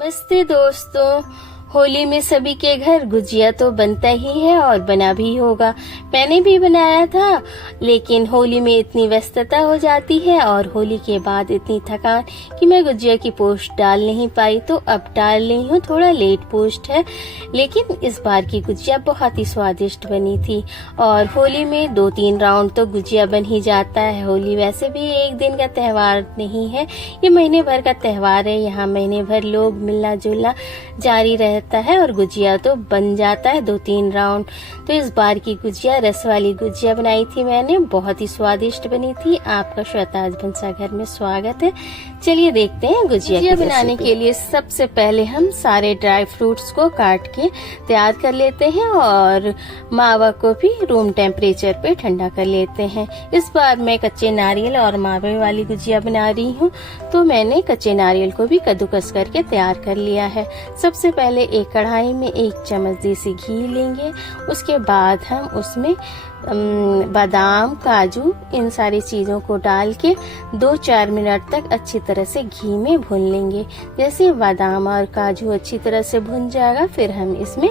नमस्ते दोस्तों। होली में सभी के घर गुजिया तो बनता ही है और बना भी होगा। मैंने भी बनाया था, लेकिन होली में इतनी व्यस्तता हो जाती है और होली के बाद इतनी थकान कि मैं गुजिया की पोस्ट डाल नहीं पाई, तो अब डाल रही हूँ। थोड़ा लेट पोस्ट है, लेकिन इस बार की गुजिया बहुत ही स्वादिष्ट बनी थी। और होली में 2-3 राउंड तो गुजिया बन ही जाता है। होली वैसे भी एक दिन का त्योहार नहीं है, ये महीने भर का त्योहार है। यहाँ महीने भर लोग मिलना जुलना जारी रहता है और गुजिया तो बन जाता है 2-3 राउंड। तो इस बार की गुजिया रस वाली गुजिया बनाई थी मैंने, बहुत ही स्वादिष्ट बनी थी। आपका श्वेताज भंसा घर में स्वागत है। चलिए देखते हैं गुजिया बनाने के लिए सबसे पहले हम सारे ड्राई फ्रूट्स को काट के तैयार कर लेते हैं और मावा को भी रूम टेम्परेचर पे ठंडा कर लेते हैं। इस बार मैं कच्चे नारियल और मावे वाली गुजिया बना रही हूँ, तो मैंने कच्चे नारियल को भी कद्दूकस करके तैयार कर लिया है। सबसे पहले एक कढ़ाई में 1 चम्मच देसी घी लेंगे। उसके बाद हम उसमें बादाम, काजू, इन सारी चीज़ों को डाल के 2-4 मिनट तक अच्छी तरह से घी में भून लेंगे। जैसे बादाम और काजू अच्छी तरह से भुन जाएगा, फिर हम इसमें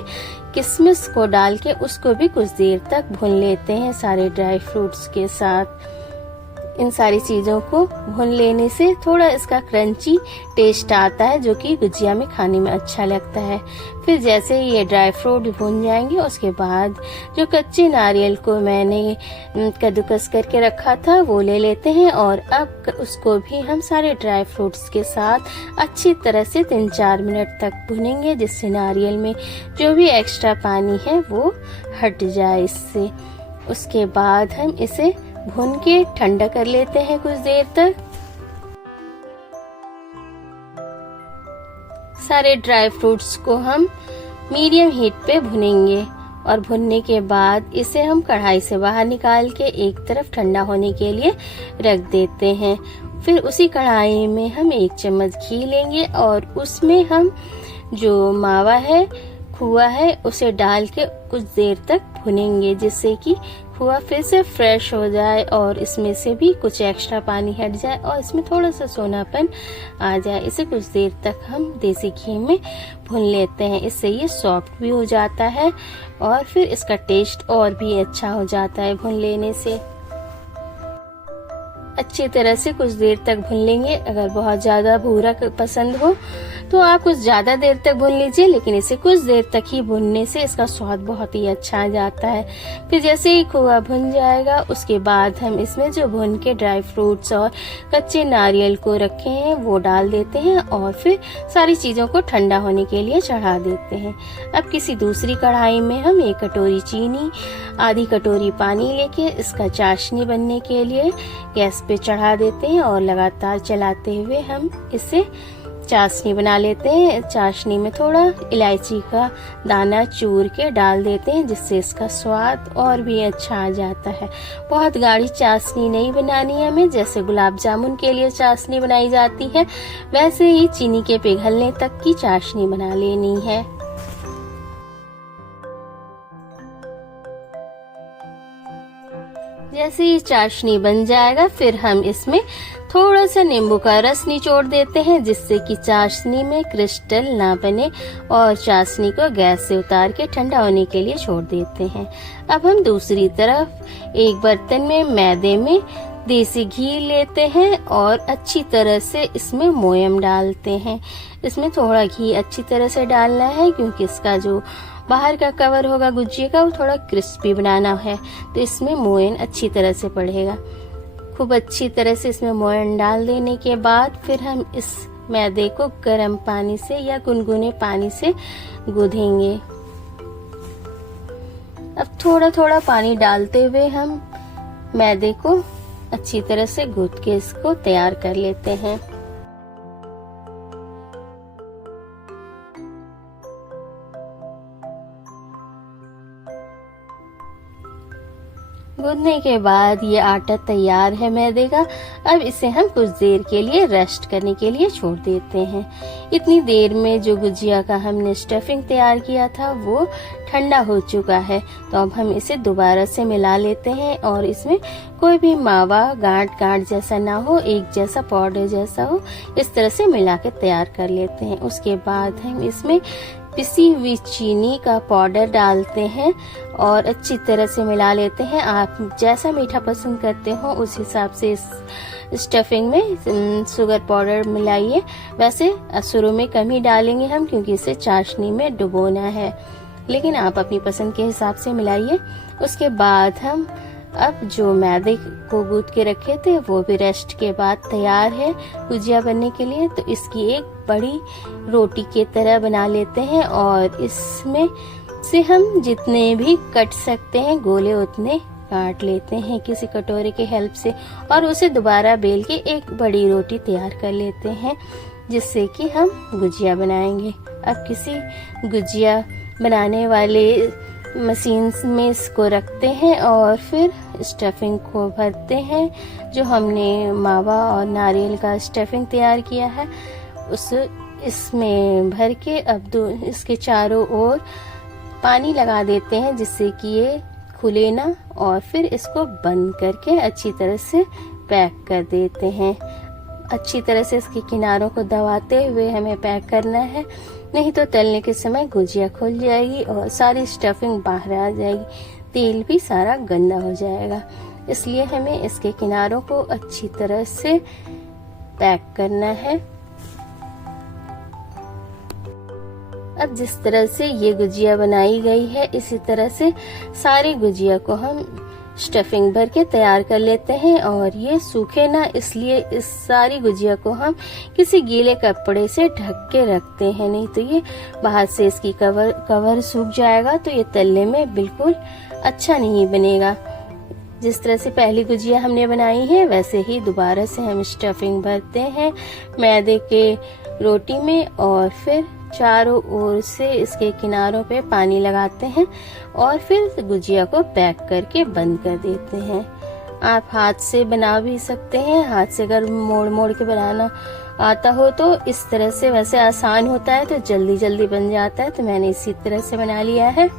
किशमिश को डाल के उसको भी कुछ देर तक भून लेते हैं सारे ड्राई फ्रूट्स के साथ। इन सारी चीज़ों को भून लेने से थोड़ा इसका क्रंची टेस्ट आता है, जो कि गुजिया में खाने में अच्छा लगता है। फिर जैसे ये ड्राई फ्रूट भून जाएंगे, उसके बाद जो कच्चे नारियल को मैंने कद्दूकस करके रखा था वो ले लेते हैं और अब उसको भी हम सारे ड्राई फ्रूट्स के साथ अच्छी तरह से 3-4 मिनट तक भुनेंगे, जिससे नारियल में जो भी एक्स्ट्रा पानी है वो हट जाए इससे। उसके बाद हम इसे भून के ठंडा कर लेते हैं कुछ देर तक। सारे ड्राई फ्रूट्स को हम मीडियम हीट पे भुनेंगे और भुनने के बाद इसे हम कढ़ाई से बाहर निकाल के एक तरफ ठंडा होने के लिए रख देते हैं। फिर उसी कढ़ाई में हम 1 चम्मच घी लेंगे और उसमें हम जो मावा है, खोआ है, उसे डाल के कुछ देर तक भुनेंगे, जिससे कि खोआ फिर से फ्रेश हो जाए और इसमें से भी कुछ एक्स्ट्रा पानी हट जाए और इसमें थोड़ा सा सोनापन आ जाए। इसे कुछ देर तक हम देसी घी में भून लेते हैं। इससे ये सॉफ्ट भी हो जाता है और फिर इसका टेस्ट और भी अच्छा हो जाता है भून लेने से। अच्छी तरह से कुछ देर तक भून लेंगे। अगर बहुत ज्यादा भूरा पसंद हो तो आप कुछ ज्यादा देर तक भून लीजिए, लेकिन इसे कुछ देर तक ही भूनने से इसका स्वाद बहुत ही अच्छा आ जाता है। फिर जैसे ही खोआ भुन जाएगा, उसके बाद हम इसमें जो भून के ड्राई फ्रूट्स और कच्चे नारियल को रखे हैं वो डाल देते हैं और फिर सारी चीजों को ठंडा होने के लिए चढ़ा देते हैं। अब किसी दूसरी कढ़ाई में हम 1 कटोरी चीनी, आधी कटोरी पानी लेके इसका चाशनी बनने के लिए गैस पे चढ़ा देते हैं और लगातार चलाते हुए हम इसे चाशनी बना लेते हैं। चाशनी में थोड़ा इलायची का दाना चूर के डाल देते हैं, जिससे इसका स्वाद और भी अच्छा आ जाता है। बहुत गाढ़ी चाशनी नहीं बनानी है हमें, जैसे गुलाब जामुन के लिए चाशनी बनाई जाती है, वैसे ही चीनी के पिघलने तक की चाशनी बना लेनी है। जैसे ही चाशनी बन जाएगा, फिर हम इसमें थोड़ा सा नींबू का रस निचोड़ देते हैं, जिससे कि चाशनी में क्रिस्टल ना बने, और चाशनी को गैस से उतार के ठंडा होने के लिए छोड़ देते हैं। अब हम दूसरी तरफ एक बर्तन में मैदे में देसी घी लेते हैं और अच्छी तरह से इसमें मोयम डालते हैं। इसमें थोड़ा घी अच्छी तरह से डालना है, क्योंकि इसका जो बाहर का कवर होगा गुजिया का वो थोड़ा क्रिस्पी बनाना है, तो इसमें मोयन अच्छी तरह से पड़ेगा। खूब अच्छी तरह से इसमें मोयन डाल देने के बाद फिर हम इस मैदे को गर्म पानी से या गुनगुने पानी से गूंथेंगे। अब थोड़ा थोड़ा पानी डालते हुए हम मैदे को अच्छी तरह से गूंथ के इसको तैयार कर लेते हैं। गूंथने के बाद ये आटा तैयार है मैदे का। अब इसे हम कुछ देर के लिए रेस्ट करने के लिए छोड़ देते हैं। इतनी देर में जो गुजिया का हमने स्टफिंग तैयार किया था वो ठंडा हो चुका है। तो अब हम इसे दोबारा से मिला लेते हैं और इसमें कोई भी मावा गांठ गांठ जैसा ना हो, एक जैसा पाउडर जैसा हो, इस तरह से मिला के तैयार कर लेते हैं। उसके बाद हम इसमें पिसी हुई चीनी का पाउडर डालते हैं और अच्छी तरह से मिला लेते हैं। आप जैसा मीठा पसंद करते हो उस हिसाब से इस स्टफिंग में शुगर पाउडर मिलाइए। वैसे शुरू में कम ही डालेंगे हम, क्योंकि इसे चाशनी में डुबोना है, लेकिन आप अपनी पसंद के हिसाब से मिलाइए। उसके बाद हम अब जो मैदे को गूंथ के रखे थे वो भी रेस्ट के बाद तैयार है गुजिया बनने के लिए। तो इसकी एक बड़ी रोटी की तरह बना लेते हैं और इसमें से हम जितने भी कट सकते हैं गोले उतने काट लेते हैं किसी कटोरे के हेल्प से, और उसे दोबारा बेल के एक बड़ी रोटी तैयार कर लेते हैं, जिससे कि हम गुजिया बनाएंगे। अब किसी गुजिया बनाने वाले मशीन में इसको रखते हैं और फिर स्टफिंग को भरते हैं। जो हमने मावा और नारियल का स्टफिंग तैयार किया है उस इसमें भर के अब इसके चारों ओर पानी लगा देते हैं, जिससे कि ये खुले ना, और फिर इसको बंद करके अच्छी तरह से पैक कर देते हैं। अच्छी तरह से इसके किनारों को दबाते हुए हमें पैक करना है, नहीं तो तलने के समय गुजिया खुल जाएगी और सारी स्टफिंग बाहर आ जाएगी, तेल भी सारा गंदा हो जाएगा। इसलिए हमें इसके किनारों को अच्छी तरह से पैक करना है। अब जिस तरह से ये गुजिया बनाई गई है इसी तरह से सारी गुजिया को हम स्टफिंग भर के तैयार कर लेते हैं, और ये सूखे ना, इसलिए इस सारी गुजिया को हम किसी गीले कपड़े से ढक के रखते हैं, नहीं तो ये बाहर से इसकी कवर सूख जाएगा तो ये तलने में बिल्कुल अच्छा नहीं बनेगा। जिस तरह से पहली गुजिया हमने बनाई है वैसे ही दोबारा से हम स्टफिंग भरते हैं मैदे के रोटी में, और फिर चारों ओर से इसके किनारों पे पानी लगाते हैं और फिर गुजिया को पैक करके बंद कर देते हैं। आप हाथ से बना भी सकते हैं, हाथ से अगर मोड़ मोड़ के बनाना आता हो तो इस तरह से, वैसे आसान होता है तो जल्दी जल्दी बन जाता है, तो मैंने इसी तरह से बना लिया है।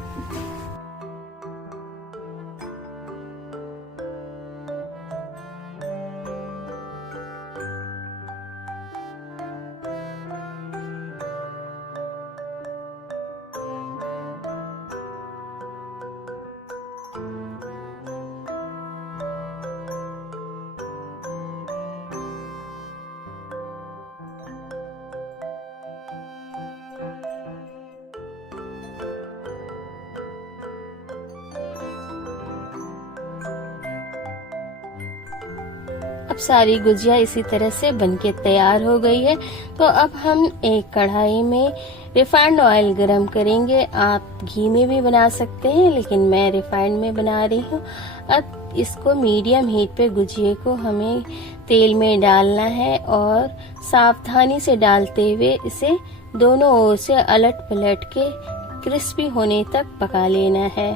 अब सारी गुजिया इसी तरह से बनके तैयार हो गई है। तो अब हम एक कढ़ाई में रिफाइंड ऑयल गरम करेंगे। आप घी में भी बना सकते हैं, लेकिन मैं रिफाइंड में बना रही हूँ। अब इसको मीडियम हीट पे गुजिये को हमें तेल में डालना है और सावधानी से डालते हुए इसे दोनों ओर से अलट पलट के क्रिस्पी होने तक पका लेना है।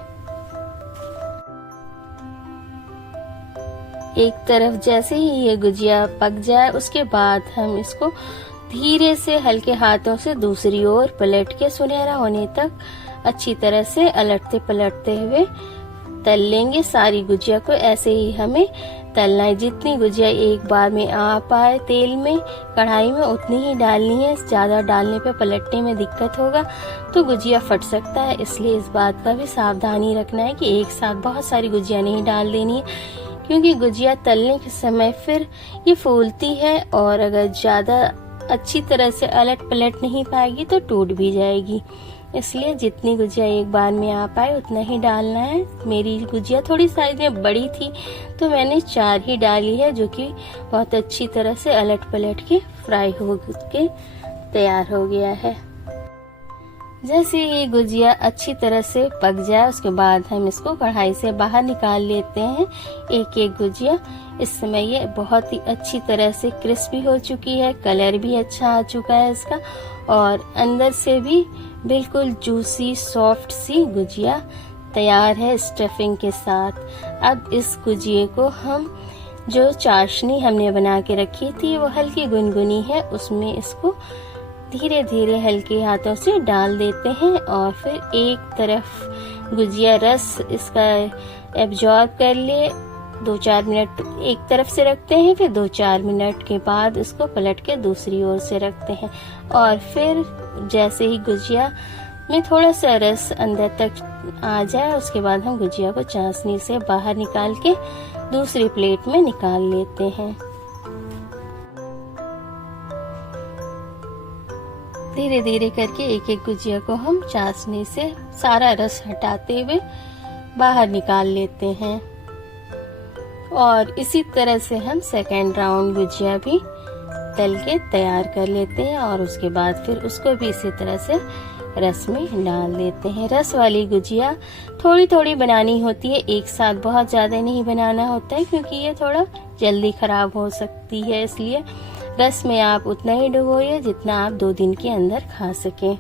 एक तरफ जैसे ही ये गुजिया पक जाए उसके बाद हम इसको धीरे से हल्के हाथों से दूसरी ओर पलट के सुनहरा होने तक अच्छी तरह से अलटते पलटते हुए तल लेंगे। सारी गुजिया को ऐसे ही हमें तलना है। जितनी गुजिया एक बार में आ पाए तेल में कढ़ाई में उतनी ही डालनी है। ज्यादा डालने पे पलटने में दिक्कत होगा तो गुजिया फट सकता है, इसलिए इस बात का भी सावधानी रखना है कि एक साथ बहुत सारी गुजिया नहीं डाल देनी है, क्योंकि गुजिया तलने के समय फिर ये फूलती है और अगर ज्यादा अच्छी तरह से अलट पलट नहीं पाएगी तो टूट भी जाएगी। इसलिए जितनी गुजिया एक बार में आ पाए उतना ही डालना है। मेरी गुजिया थोड़ी साइज में बड़ी थी तो मैंने 4 ही डाली है, जो कि बहुत अच्छी तरह से अलट पलट के फ्राई हो के तैयार हो गया है। जैसे ये गुजिया अच्छी तरह से पक जाए उसके बाद हम इसको कढ़ाई से बाहर निकाल लेते हैं एक एक गुजिया। इस समय ये बहुत ही अच्छी तरह से क्रिस्पी हो चुकी है, कलर भी अच्छा आ चुका है इसका, और अंदर से भी बिल्कुल जूसी सॉफ्ट सी गुजिया तैयार है स्टफिंग के साथ। अब इस गुजिये को हम जो चाशनी हमने बना के रखी थी वो हल्की गुनगुनी है, उसमें इसको धीरे धीरे हल्के हाथों से डाल देते हैं और फिर एक तरफ गुजिया रस इसका एब्जॉर्ब कर ले 2-4 मिनट एक तरफ से रखते हैं, फिर 2-4 मिनट के बाद इसको पलट के दूसरी ओर से रखते हैं और फिर जैसे ही गुजिया में थोड़ा सा रस अंदर तक आ जाए उसके बाद हम गुजिया को चाशनी से बाहर निकाल के दूसरी प्लेट में निकाल लेते हैं। धीरे धीरे करके एक एक गुजिया को हम चाशनी से सारा रस हटाते हुए बाहर निकाल लेते हैं और इसी तरह से हम सेकेंड राउंड गुजिया भी तल के तैयार कर लेते हैं और उसके बाद फिर उसको भी इसी तरह से रस में डाल देते हैं। रस वाली गुजिया थोड़ी थोड़ी बनानी होती है, एक साथ बहुत ज़्यादा नहीं बनाना होता है क्योंकि ये थोड़ा जल्दी खराब हो सकती है, इसलिए रस में आप उतना ही डुबोइए जितना आप 2 दिन के अंदर खा सकें।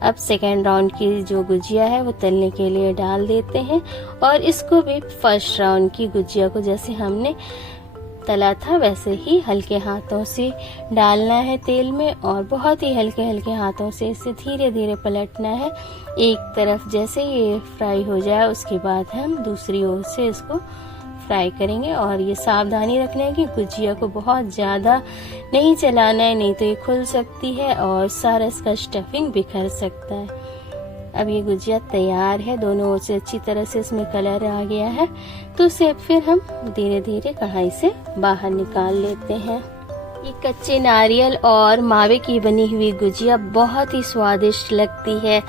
अब सेकेंड राउंड की जो गुजिया है वो तलने के लिए डाल देते हैं और इसको भी फर्स्ट राउंड की गुजिया को जैसे हमने तला था वैसे ही हल्के हाथों से डालना है तेल में और बहुत ही हल्के हल्के हाथों से इसे धीरे धीरे पलटना है। एक तरफ जैसे ये फ्राई हो जाए उसके बाद हम दूसरी ओर से इसको फ्राई करेंगे और ये सावधानी रखना है कि गुजिया को बहुत ज़्यादा नहीं चलाना है, नहीं तो ये खुल सकती है और सारा इसका स्टफिंग बिखर सकता है। अब ये गुजिया तैयार है, दोनों ओर से अच्छी तरह से इसमें कलर आ गया है तो इसे फिर हम धीरे धीरे कढ़ाई से बाहर निकाल लेते हैं। ये कच्चे नारियल और मावे की बनी हुई गुजिया बहुत ही स्वादिष्ट लगती है,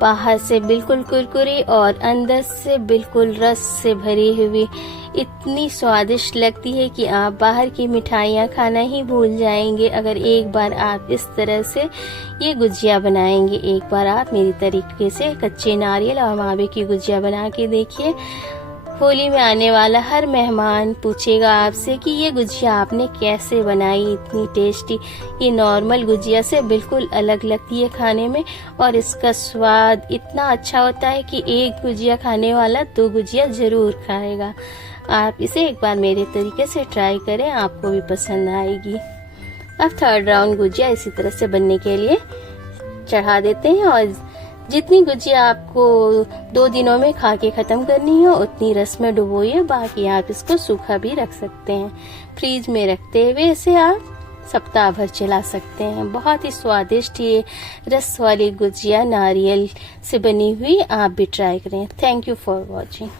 बाहर से बिल्कुल कुरकुरी और अंदर से बिल्कुल रस से भरी हुई। इतनी स्वादिष्ट लगती है कि आप बाहर की मिठाइयाँ खाना ही भूल जाएंगे अगर एक बार आप इस तरह से ये गुजिया बनाएंगे। एक बार आप मेरी तरीके से कच्चे नारियल और मावे की गुजिया बना के देखिए। होली में आने वाला हर मेहमान पूछेगा आपसे कि ये गुजिया आपने कैसे बनाई, इतनी टेस्टी। ये नॉर्मल गुजिया से बिल्कुल अलग लगती है खाने में और इसका स्वाद इतना अच्छा होता है कि एक गुजिया खाने वाला 2 गुजिया जरूर खाएगा। आप इसे एक बार मेरे तरीके से ट्राई करें, आपको भी पसंद आएगी। अब थर्ड राउंड गुजिया इसी तरह से बनने के लिए चढ़ा देते हैं और जितनी गुजिया आपको 2 दिनों में खा के ख़त्म करनी हो उतनी रस में डुबोइए, बाकी आप इसको सूखा भी रख सकते हैं। फ्रीज में रखते हुए इसे आप सप्ताह भर चला सकते हैं। बहुत ही स्वादिष्ट ये रस वाली गुजिया नारियल से बनी हुई आप भी ट्राई करें। Thank you for watching.